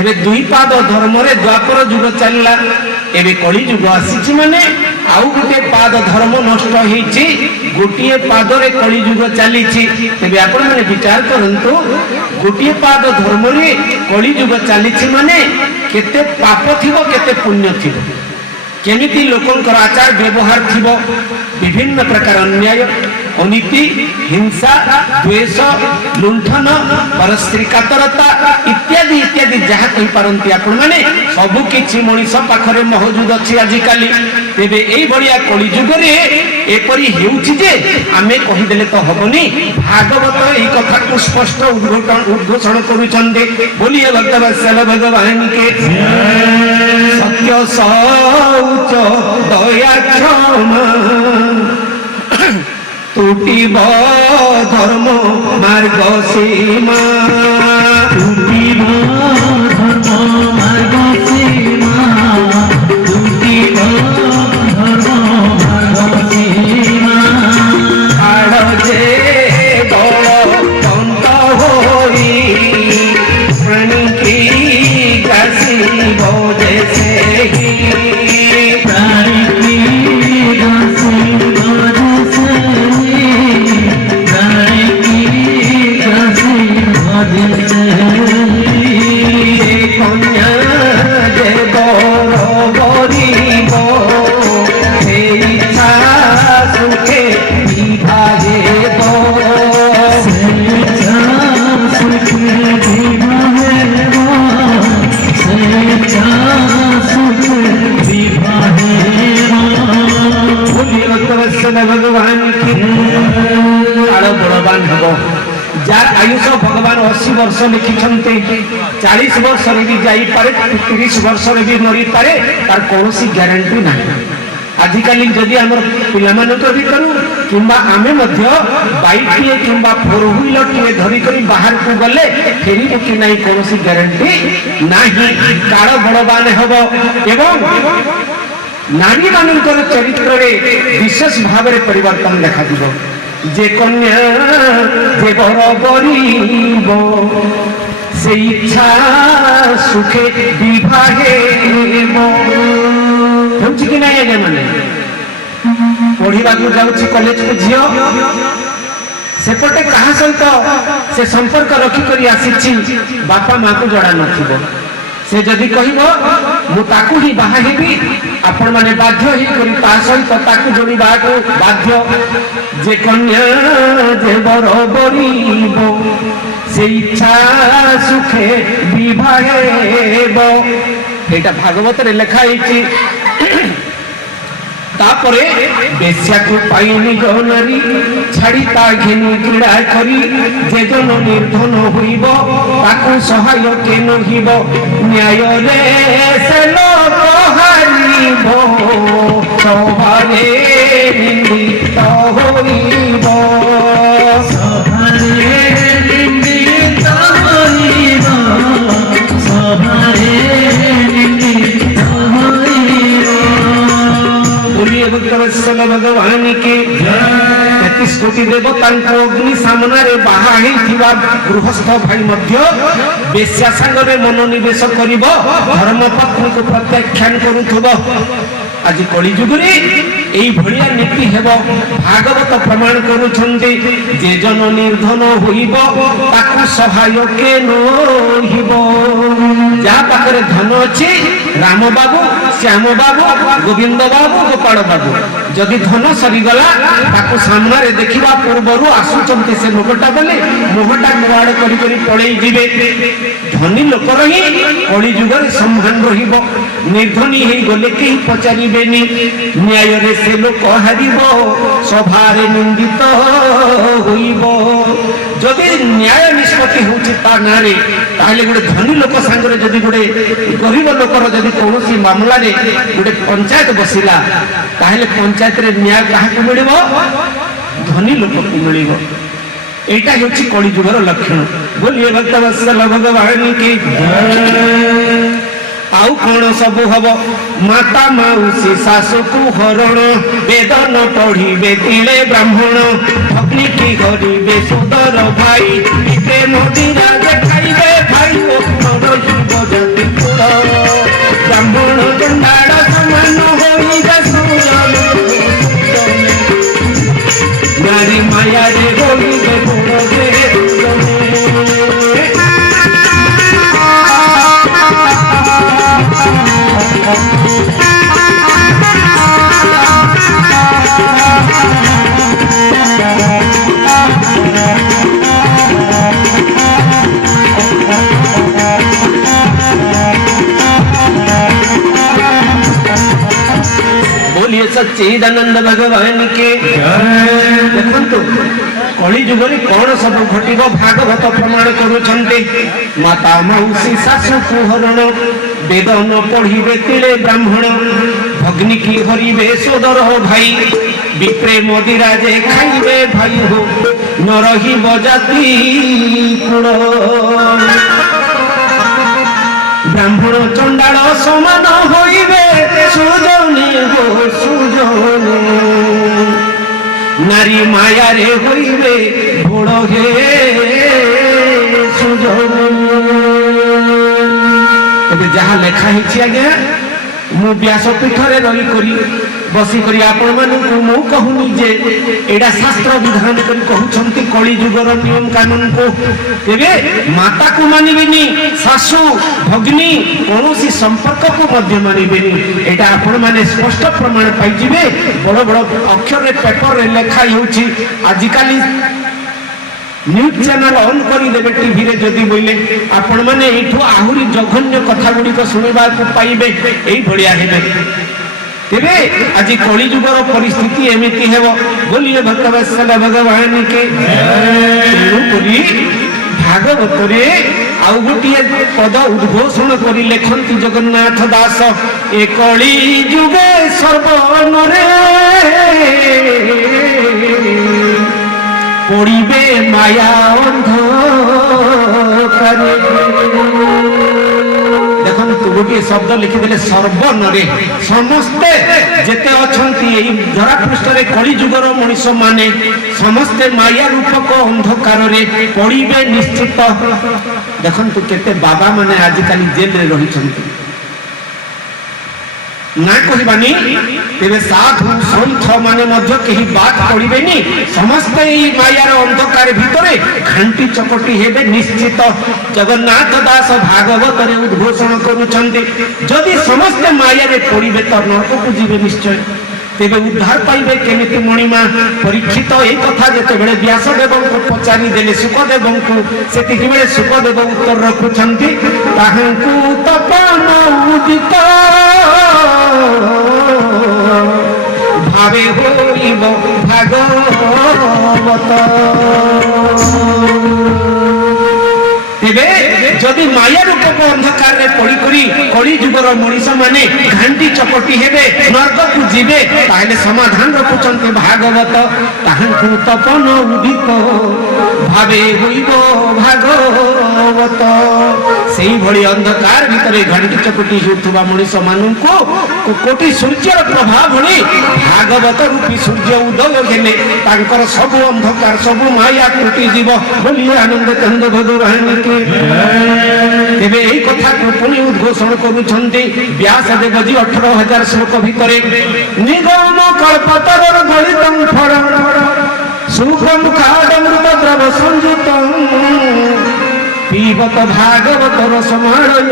ଏବେ ଦୁଇ ପାଦ ଧର୍ମରେ ଦ୍ୱାପର ଯୁଗ ଚାଲିଲା ଏବେ କଳି ଯୁଗ ଆସିଛି ମାନେ ଆଉ ଗୋଟେ ପାଦ ଧର୍ମ ନଷ୍ଟ ହେଇଛି ଗୋଟିଏ ପାଦରେ କଳି ଯୁଗ ଚାଲିଛି ତେବେ ଆପଣମାନେ ବିଚାର କରନ୍ତୁ ଗୋଟିଏ ପାଦ ଧର୍ମରେ କଳି ଯୁଗ ଚାଲିଛି ମାନେ କେତେ ପାପ ଥିବ କେତେ ପୁଣ୍ୟ ଥିବ କେମିତି ଲୋକଙ୍କର ଆଚାର ବ୍ୟବହାର ଥିବ ବିଭିନ୍ନ ପ୍ରକାର ଅନ୍ୟାୟ ଅନୀତି ହିଂସା ଦ୍ୱେଷ ଲୁଣ୍ଠନ ପରସ୍ତ୍ରୀ କାତରତା ଇତ୍ୟାଦି ଇତ୍ୟାଦି ଯାହା କହିପାରନ୍ତି ଆପଣମାନେ ସବୁ କିଛି ମଣିଷ ପାଖରେ ମହଜୁଦ ଅଛି ଆଜିକାଲି ତେବେ ଏଇଭଳିଆ କଳି ଯୁଗରେ ଏପରି ହେଉଛି ଯେ ଆମେ କହିଦେଲେ ତ ହବନି ଭାଗବତ ଏଇ କଥାକୁ ସ୍ପଷ୍ଟ ଉଦ୍ଘୋଷଣ କରୁଛନ୍ତି ବୋଲିଏ ଭକ୍ତବତ୍ସଲ ଭଗବାନ କେ ସତ୍ୟ ଶୌଚ ଦୟା କ୍ଷମା টুটিব ধর্ম মার্গ সীমা টুটিব ধর্ম মার্গ সীমা টুটিব ধর্ম মার্গ সীমা কাড় যে বড় দন্ত হই প্রাণী কাশিব দেশে भगवान की काल बलवान हम जार आयुष भगवान 80 वर्ष लिखिछन्ते 40 वर्ष रे भी जाई पारे 30 वर्ष रे भी मरी पारे तार कोनोसी ग्यारंटी नाही आजिकाली जदि हमर पिलामानक भितरु किंबा आमे मध्य बाइक के किंबा फोर व्हीलर के धरि करी बाहर को गले फेरी कि नाही कोनोसी ग्यारंटी नाही काल बलवान हबो एवं नारी मानकर चरित्र रे विशेष भाव रे परिवर्तन देखा दिबो जे कन्या जे बर बरिबो से इच्छा सुखे विवाहे हेबो होछि कि नाही आगे माने पढ़िबा को जाउछि कॉलेज को झियो सेपटे कहा सहित से संपर्क रखी करी आसीछि बापा मां को जड़ा नथिबो से जदि कहबो मु ताकू ही बाहा हेबी आपण माने बाध्य ही करी ता सहित ताकू जोड़ीबा को बाध्य जे कन्या जे बर बरिबो से इच्छा सुखे विवाहेबो एटा भागवत रे लिखा हैछि तापरे बेश्या को पाइनी गो नारी छाड़ी ता घेनु क्रीड़ा करी जे जन निर्धन होइबो ताकू सहाय के नहिबो न्याय रे से लोक हारिबो सभारे निंदित होइबो सभारे निंदित होइबो सभारे निंदित होइबो बोलिए भक्तवत्सल भगवान के 33 कोटी देवता अग्नि सामना रे बाहा हेथिबा गृहस्थ भाई मध्य बेश्या संगरे मनोनिवेश करिबो धर्म पत्नी को प्रत्याख्यान करूथबो आज कली जुग रे এই ভଳିয়া নীতি হেব ভাগবত প্রমাণ করুছন্তি যে জন নির্ধন হইব তাকু সহায়কে নহিব যাহা পাখরে ধন ଅଛି রাম বাবু শ্যাম বাবু গোবিন্দ বাবু গোপাল বাবু যদি ধন সরিগলা তাকু সামনে দেখিবা পূର୍ବରୁ ଆସୁଛନ୍ତି ସେ ଲୋକଟା ବୋଲି ମୁହଁଟା କୁଆଡ କରି କରି ପଳେଇ ଯିବେ ଧନୀ ଲୋକର ହିଁ କଳି ଯୁଗରେ ସମ୍ମାନ ରହିବ ନିର୍ଧନୀ ହେଇଗଲେ କେହି ପଚାରିବେନି ନ୍ୟାୟରେ ସେ ଲୋକ ହାରିବ ସଭାରେ ନିନ୍ଦିତ ହୋଇବ ଯଦି ନ୍ୟାୟ ନିଷ୍ପତ୍ତି ହେଉଛି ତା ନାଁରେ ତାହେଲେ ଗୋଟେ ଧନୀ ଲୋକ ସାଙ୍ଗରେ ଯଦି ଗୋଟେ ଗରିବ ଲୋକର ଯଦି କୌଣସି ମାମଲାରେ ଗୋଟେ ପଞ୍ଚାୟତ ବସିଲା ତାହେଲେ ପଞ୍ଚାୟତରେ ନ୍ୟାୟ କାହାକୁ ମିଳିବ ଧନୀ ଲୋକକୁ ମିଳିବ ଏଇଟା ହେଉଛି କଳି ଯୁଗର ଲକ୍ଷଣ ବୋଲିଏ ଭକ୍ତ ବତ୍ସଲ ଭଗବାନ କି ଆଉ କଣ ସବୁ ହବ ମାତା ମାଉସୀ ଶାଶୁକୁ ହରଣ ବେଦନ ପଢିବେ ତିଳେ ବ୍ରାହ୍ମଣ ଅଗ୍ନି କି କରିବେ ସୁଦର ଭାଇ ପ୍ରେମ ବିରାଜ ଖାଇବେ ଭାଇ ଓ ରହିବ ଜାତି କୁଳ ବ୍ରାହ୍ମଣ ଚଣ୍ଡାଳ ସମାନ ହୋଇବେ ସୁଜନ ନାରୀ ମାୟାରେ ହୋଇବେ ଗୁଣ ସେ बोलिए सच्चिदानंद भगवान के देखंतु कली जुगरे कौन सब घटिब भागवत प्रमाण करुछन्ते माता मौसी शाशु कुहरण वेद न पढ़िबे तिले ब्राह्मण भग्नि की हरिबे सोदर भाई विप्रे मदिराजे खाइबे भाई हो न रहिब जाति कुल ब्राह्मण चंडाल समान होइबे सुजनी हो सुजनी नारी माया रे होइबे बड़ हे सुजनी तबे जहाँ लेखा है आज्ञा मु व्यासपीठरे रही करी बसी करी आपण मानू मु कहूनी जे एडा शास्त्र विधान करी कहउछंती कली जुगर नियम कानून को तेबे माता को मानिबिनी सासु भगिनी कोनोसी संपर्क को मध्य मानिबिनी एटा आपण माने स्पष्ट प्रमाण पाई जिवे बड़ बड़ अक्षर रे पेपर रे लेखा होउची आजिकाली न्यूज चैनल ऑन करी देबे टीवी रे जदी बोइले आपण माने एठो आहुरी जघन्य कथा गुडी को सुनिबा को पाइबे एई भड़िया हेबे तेबे आज कली जुगर परिस्थिति एमिति हेबो बोलिए भक्त वत्सल भगवान के पुरी भागवत रे आउ गोटिए पद उद्घोषण करी लेखन्ति जगन्नाथ दास ए कली जुगे सर्वनरे पड़िबे माया अंधकारे देखो गोटे शब्द लिखिदे सर्वनरे समस्ते जेते अछंती एई धरा पृष्ठ रे कली जुगर मनुष्य माने समस्ते माया रूपक अंधकार रे पड़िबे निश्चित देखंतु केते बाबा माने आजिकाली जेल रे रहिछंती ना कहबानी तेरे साधु संत माने मध्य केही बात पड़िबेनी समस्त ई मायार अंधकार भितरे घंटी चपटी हेबे निश्चित जगन्नाथ दास भागवत रे उद्घोषण करूछन्ते जदि समस्त माया रे पड़िबे त नरक को जीवे निश्चय तेबे उद्धार पाइबे केमिति मणिमा परीक्षित ए कथा जेते बेले व्यासदेव को पचारि देले सुखदेव को सेति बेले सुखदेव उत्तर रखुछन्ति ताहांकु तपन उदित भावे होइब भागवत तेबे जदि माया रूप को अंधकार रे पड़ी करी कली जुगर मनीष माने घंटी चपटी हेबे नरक को जीवे ताहले समाधान रखुचंते भागवत ताहांकु तपन उदित भावे होइब भागवत सेही भली अंधकार भितरे घंटी चपटी होतुबा मनीष मानू को कोटि सूर्यर प्रभा भली भागवत रूपी सूर्य उदय हेले तांकर सब अंधकार सब माया त्रुटि जीव बोली आनंद चंद भगवान के तेबे एई कथा को पुनि उद्घोषण करूछन्ति व्यासदेव जी 18,000 श्लोक भितरे निगम कल्पतरर गणितं फरं सुखम खादमृत द्रव संयुतं पीबत भागवत रसमाणयं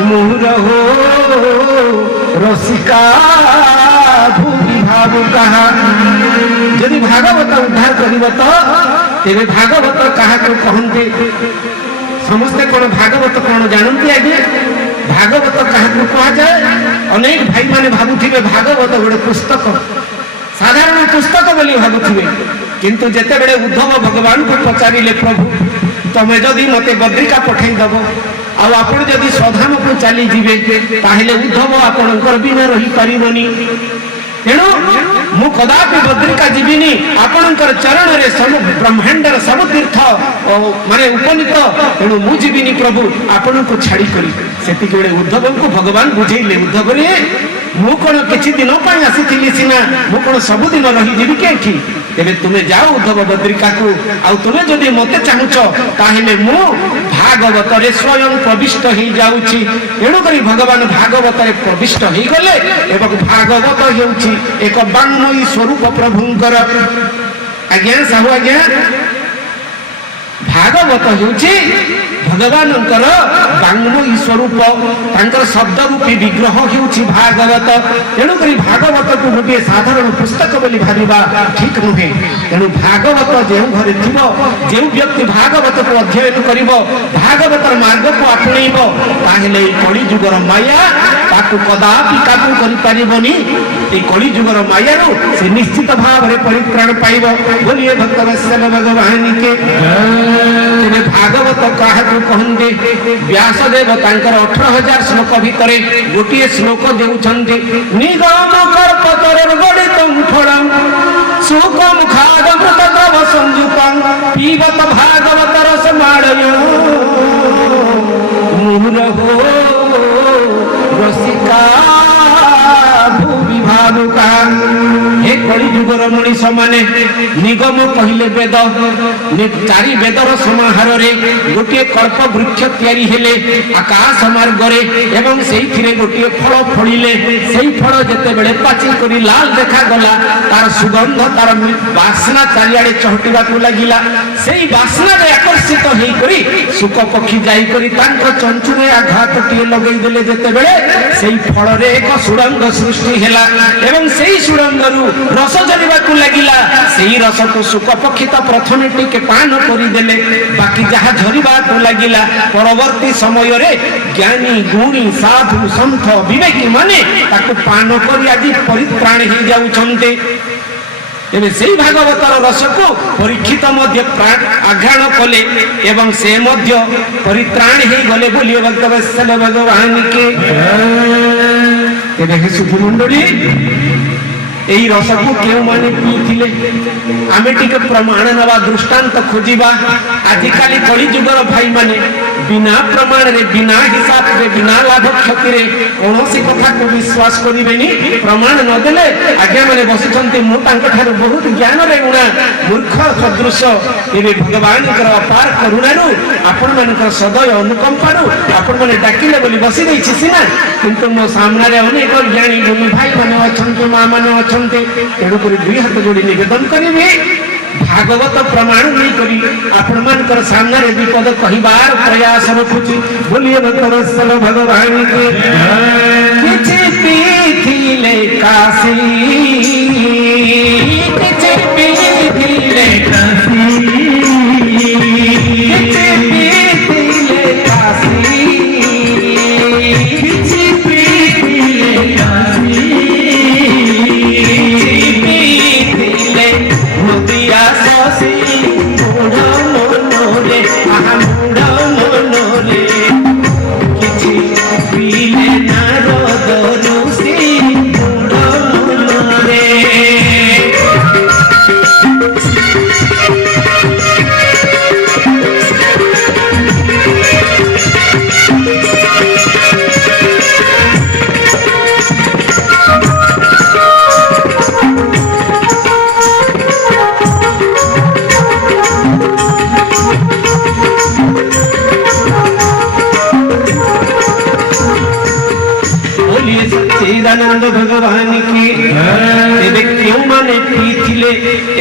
मुहुरहो रसिका भूमि भावुका यदि भागवत उद्धार करिब तो तेरे भागवत कहा को कहते समस्ते कौन भागवत कौन जानती आज्ञा भागवत कहा को कहा जाए अनेक भाई माने भाबुथिबे भागवत गोटे पुस्तक साधारण पुस्तक बोली भाबुथिबे किंतु जेते बेले उद्धव भगवान को पचारिले प्रभु तमे जदि मते बद्रिका पठेई दबो आ आपण जदि स्वधाम को चली जीवे ताहेले उद्धव आपणकर बिना रही परिबनी तेणु मु कदापि बद्रिका जीविनी आपणकर चरण रे सब ब्रह्मांडर सब तीर्थ माने उपनीत तेणु मु जीविनी प्रभु आपण को छाड़ी करी सेति केडे उद्धव को भगवान बुझेइले उद्धव रे मु कोन किछि दिन पय आसीथिली सिना मु कोन सब दिन रही जीवी केठी तेबे तुमे जाओ उद्धव बद्रिका को आ तुमे जदि मते चाहुछ ताहेले मु भागवत रे स्वयं प्रविष्ट ही जाउछि तेणु करी भगवान भागवत रे प्रविष्ट ही गले एवं भागवत हेउछि एक वाङ्मयी स्वरूप प्रभुंकर आज्ञा साहू आज्ञा भागवत हेउछि भगवानंकर वाङ्मयी स्वरूप तांकर शब्द रूपी विग्रह हेउछि भागवत तेणु करी भागवत को गोटे साधारण पुस्तक बोली भाबिबा ठीक नुहे तेणु भागवत जेउ घरे थिबो जेउ व्यक्ति भागवत को अध्ययन करिवो भागवतर मार्ग को आपणैबो ताहेले कली जुगर माया ताकू कदापि काबू करि परिबोनी ए कली जुगर माया रो से निश्चित भाव रे परित्राण पाइबो बोलिए भक्तवत्सल भगवान के तेरे भागवत कहा को कहंते व्यासदेव तांकर 18,000 श्लोक भितरे गोटिए श्लोक देउछन्ते निगम कल्पतरर गणितं फलं सुखम खादमृत द्रव संयुतं पीबत भागवत रसमाणयं मुहुरहो रसिका भूमि भावुका हे कली जुगर मनीष माने निगम कहले वेद चारि वेदर समाहार रे गोटे कल्प वृक्ष तैयारी हेले आकाश मार्ग रे एवं सेही थिरे गोटे फल फळिले सेही फल जते बेले पाची करी लाल देखा गला तार सुगंध तार वासना चारियाडे चहटिबा को लागिला सेही वासना रे आकर्षित हेई करी सुक पक्षी जाई करी तांक चंचुरे आघात टिए लगेई देले जते बेले सेही फल रे एक सुरंग सृष्टि हेला एवं सेही सुरंग रु रस जरिबा को लागिला सेही रस को सुक पक्षी तो प्रथमे टिके पान करी देले बाकी जहा झरिबा को लागिला परवर्ती समय रे ज्ञानी गुणी साधु संत विवेकी माने ताको पान करी आदि परित्राण हे जाउछन्ते एबे सेही भागवतर रस को परीक्षित मध्य प्राण आघ्राण कले एवं से मध्य परित्राण हे गले बोलिए भक्तवत्सल भगवान के एबे हे सुधु मंडली एही रस को केउ माने पीथिले आमे टिके प्रमाण नवा दृष्टांत खोजिबा आजिकाली कली जुगर भाई माने बिना प्रमाण रे बिना हिसाब रे बिना लाभ क्षति रे कोनोसी कथा को विश्वास करिबेनी प्रमाण न देले आज्ञा माने बसिचंती मु तांक ठार बहुत ज्ञान रे गुणा मूर्ख सदृश एबे भगवान कर अपार करुणा रो आपण मानकर सदय अनुकंपा रो आपण माने डाकिले बोली बसि दै छी सिना किंतु मो सामने रे अनेक ज्ञानी भूमि भाई माने अछंती मा माने अछंती तेणु करी दुई हाथ जोड़ी निवेदन करिबे भागवत प्रमाण नहीं करी आपण मानकर सामने रे विपद कहिबार प्रयास रखुची बोलिए भक्तवत्सल भगवान के किछि पीथिले काशी किछि पीथिले काशी किछि पीथिले काशी किछि पीथिले काशी किछि पीले नारद ऋषि भगवान की एबे क्यों माने पीथिले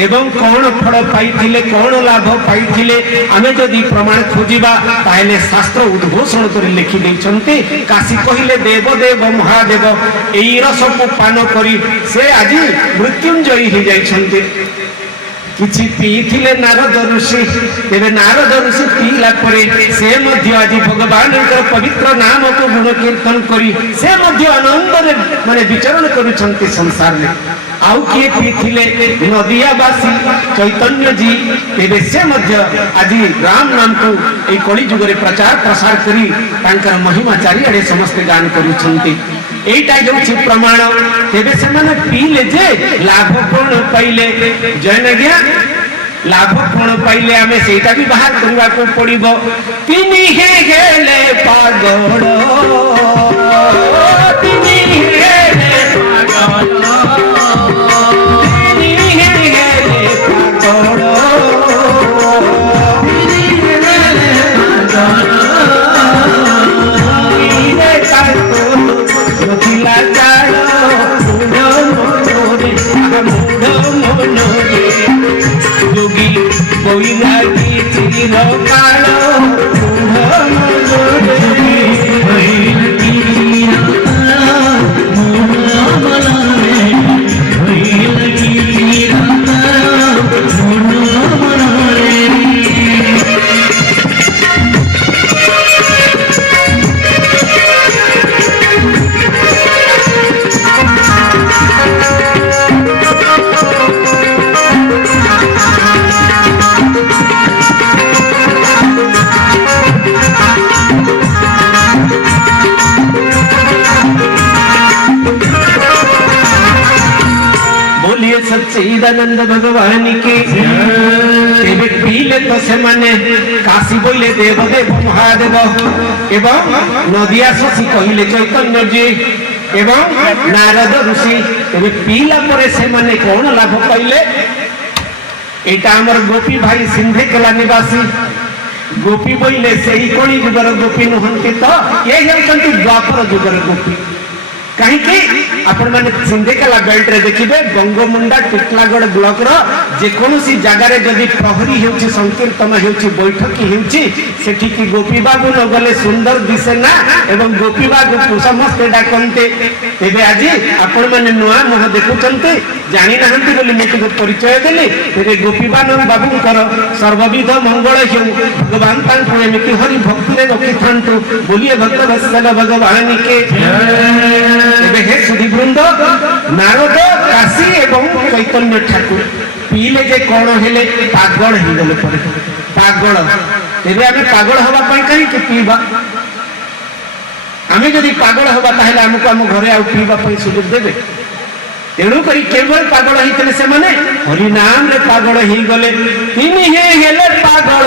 एवं कौन फल पाइथिले कौन लाभ पाइथिले आमे जदि प्रमाण खोजिबा ताहेले शास्त्र उद्घोषण कर लिखि दैछन्ते काशी कहिले देव देव महादेव एई रस को पान करी से आज मृत्युंजयी हो जाइछन्ते किछि पीथिले नारद ऋषि तेरे नारद ऋषि पीला परे से मध्य आज भगवान पवित्र नाम को गुण कीर्तन करी से मध्य आनंद रे माने विचरण करूछन्ते संसार में आउ किए पीथिले नदियावासी चैतन्य जी तेरे से मध्य आज राम नाम को ए कली जुग रे प्रचार प्रसार करी तांकर महिमा चारिआडे समस्त गान करूछन्ते एटा जो प्रमाण तेबे से माने पीले जे लाभ कोन पाइले जैन गया लाभ कोन पाइले हमें सेटा भी बाहर करवा को पड़िबो तिनी हे गेले पागल तिनी हेले पागल तिनी हे गेले पागल तिनी हेले पागल रे कातो नथिला जाड़ो मनोरे जोगी बैरागी चिर कालो सच्चिदानंद भगवान की एबे पीले तो से माने काशी बोले देव देव महादेव एवं नदिया शशि कहले चैतन्य जी एवं नारद ऋषि एबे पीला परे से माने कौन लाभ पाइले एटा हमर गोपी भाई सिंधे केला निवासी गोपी बोले सही कोणी जुगर गोपी नुहंती तो ये हेउचंती द्वापर जुगर गोपी कहीं आपण माने सिंधेकेला बेल्ट रे देखिबे गंगमुंडा टिटलागढ़ ब्लॉक रो जे कोनोसी जगह रे जदी प्रहरी हेउची संकीर्तन हेउची बैठकी हेउची सेठी की गोपी बाबू न गले सुंदर दिसे ना एवं गोपी बाबू को समस्त डाकंते एबे आजी आपण माने नुआ मोह देखुचंते जानि नाहंती बोली मिति को परिचय देले तेरे गोपी बाबू कर सर्वविध मंगल हेउ भगवान तांको एमिति हरि भक्ति रे रखि थांतु बोलिए भक्त वत्सल भगवान के एबे हे सुधी वृंद नारद काशी एवं चैतन्य ठाकुर पीले जे कौन हेले पागल ही गले परे पागल एबे आमे पागल होबा पई कहीं के पीबा आमे जदी पागल होबा ताहेले हमको हम घरे आ पीबा पई सुযোগ देबे तेणु करी केवल पागल हितले से माने हरि नाम रे पागल ही गले तिनी हे हेले पागल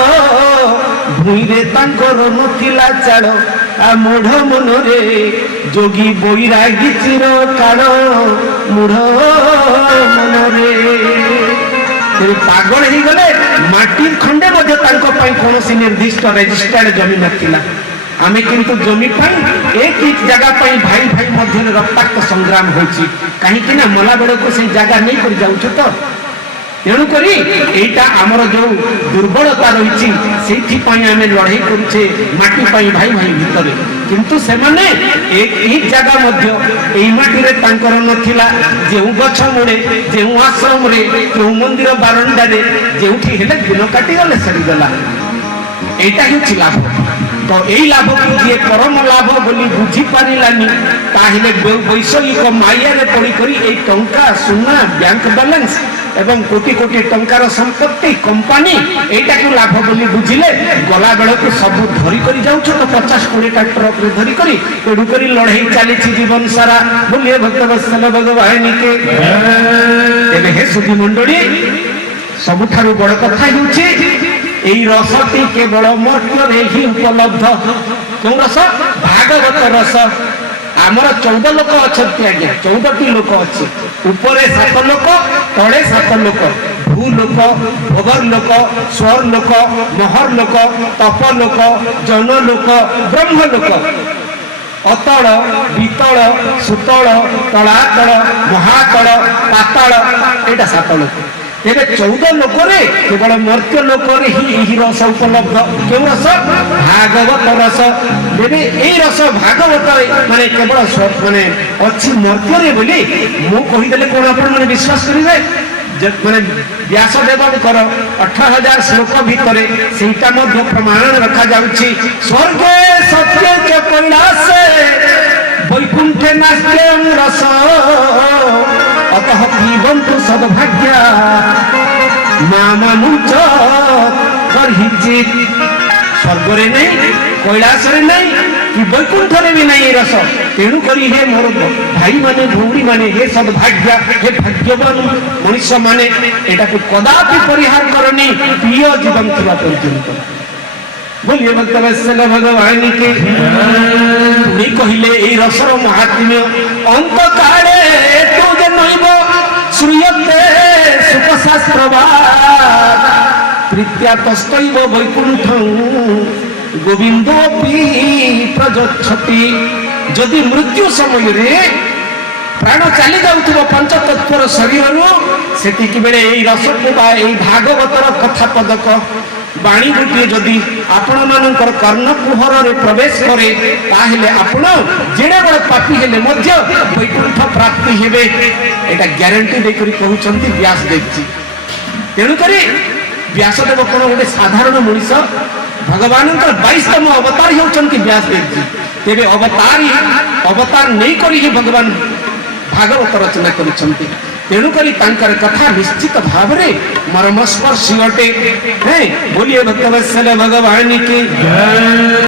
भुई रे तांकर नथिला चाड़ आ मूढ़ मन रे जोगी बैरागी चिर काल मूढ़ मन रे पागल ही गले माटी खंडे मध्य तांको पई कोनोसी निर्दिष्ट रजिस्टर्ड जमीन नथिला आमे किंतु जमी पई एक जगह पई भाई भाई मध्य रक्ताक्त संग्राम होची कहीं कि ना मला बड़ को से जगह नहीं कर जाउछ तो तेणु करी एटा हमर जो दुर्बलता रही से आम लड़ाई करुचे माटी पाई भाई भाई भितर किंतु से माने एक जगह मध्य एई माटी रे तांकर नथिला जेउ गछ मुड़े जेउ आश्रम रे जेउ मंदिर बारंडा रे जेउठी हेले दिन काटी गले सरी गला एटा ही लाभ तो यही लाभ को ये परम लाभ बोली बुझी पारिलानी ताहिले वैषयिक माया रे पड़ी करी ए टंका सुना बैंक बैलेंस एवं कोटी कोटी टंकार संपत्ति कंपनी एटा को लाभ बोली बुझिले गला बेल को सब धरी करी जाउछ तो 50-20 टा ट्रक रे धरी करी एडु करी लड़ाई चली जीवन सारा बोलिए भक्त वत्सल भगवान के एबे हे सुधी मंडली सबुठारु बड़ कथा हेउछि एई रसटी केवल मर्त्य रे ही उपलब्ध कोन रस भागवत रस आमर 14 लोक अच्छे आज्ञा 14टी लोक अच्छे ऊपर 7 लोक तले 7 लोक भू लोक भवर लोक स्वर लोक महर लोक तप लोक जन लोक ब्रह्म लोक ଅତଳ ବିତଳ ସୁତଳ ତଳାତଳ ମହାତଳ ପାତାଳ ଏଇଟା 7 ଲୋକ। ତେବେ 14 ଲୋକରେ କେବଳ ମର୍ତ୍ୟ ଲୋକରେ ହିଁ ଏହି ରସ ଉପଲବ୍ଧ। କେଉଁ ରସ? ଭାଗବତ ରସ। ତେବେ ଏଇ ରସ ଭାଗବତ ମାନେ କେବଳ ମାନେ ଅଛି ମର୍ତ୍ୟରେ ବୋଲି ମୁଁ କହିଦେଲେ କଣ ଆପଣ ମାନେ ବିଶ୍ୱାସ କରିବେ? ମାନେ ବ୍ୟାସଦେବଙ୍କର 18,000 ଶ୍ଲୋକ ଭିତରେ ସେଇଟା ମଧ୍ୟ ପ୍ରମାଣ ରଖାଯାଉଛି। ସ୍ୱର୍ଗେ ସତ୍ୟ ଚ କୈଳାସେ ବୈକୁଣ୍ଠେ ନାସ୍ତ୍ୟଂ ରସ ଅତଃ ପିବନ୍ତୁ ସଦ୍ଭାଗ୍ୟା ମାମୁଞ୍ଚ କରିଚିତ୍। ସ୍ୱର୍ଗରେ ନାହିଁ, କୈଳାସରେ ନାହିଁ, କି ବୈକୁଣ୍ଠରେ ବି ନାହିଁ ରସ। ତେଣୁ କରି ହେ ମୋର ଭାଇମାନେ ଭଉଣୀମାନେ, ହେ ସଦ୍ଭାଗ୍ୟା, ହେ ଭାଗ୍ୟବାନ ମଣିଷ ମାନେ ଏଟାକୁ କଦାପି ପରିହାର କରନି ପ୍ରିୟ ଜୀବନ ଥିବା ପର୍ଯ୍ୟନ୍ତ। बोलिए भक्तवत्सल भगवान के पुणी कहले এই রসর মহাত্ম্য অন্ত কালে তু যে নইব শ্রুয়তে সুখশাস্ত্রবাদ প্রীত্যা তস্তৈব বৈকুণ্ঠং গোবিন্দোপি প্রযচ্ছতি। যদি মৃত্যু সমୟରେ প্রাণ চালি যাଉଥିବ পঞ্চতত্ত্বর শরীরରୁ ସେତିକି ବେଳେ এই রসକୁ ବା এই ଭାଗବତର କଥା ପଦକ ବାଣୀ ଗୋଟିଏ ଯଦି ଆପଣ ମାନଙ୍କର କର୍ଣ୍ଣକୁହରରେ ପ୍ରବେଶ କରେ ତାହେଲେ ଆପଣ ଯେଡ଼େ ବଡ଼ ପାପୀ ହେଲେ ମଧ୍ୟ ବୈକୁଣ୍ଠ ପ୍ରାପ୍ତି ହେବେ। ଏଇଟା ଗ୍ୟାରେଣ୍ଟି ଦେଇକରି କହୁଛନ୍ତି ବ୍ୟାସଦେବଜୀ। ତେଣୁକରି ବ୍ୟାସଦେବ କ'ଣ ଗୋଟେ ସାଧାରଣ ମଣିଷ? ଭଗବାନଙ୍କର 22ତମ ଅବତାର ହେଉଛନ୍ତି ବ୍ୟାସଦେବଜୀ। ତେବେ ଅବତାର ନେଇକରି ହିଁ ଭଗବାନ ଭାଗବତ ରଚନା କରିଛନ୍ତି। ତେଣୁକରି ତାଙ୍କର କଥା ନିଶ୍ଚିତ ଭାବରେ ମର୍ମସ୍ପର୍ଶୀ ଅଟେ। ବୋଲିଏ ଭକ୍ତବତ୍ସଲ ଭଗବାନ କି ଜୟ।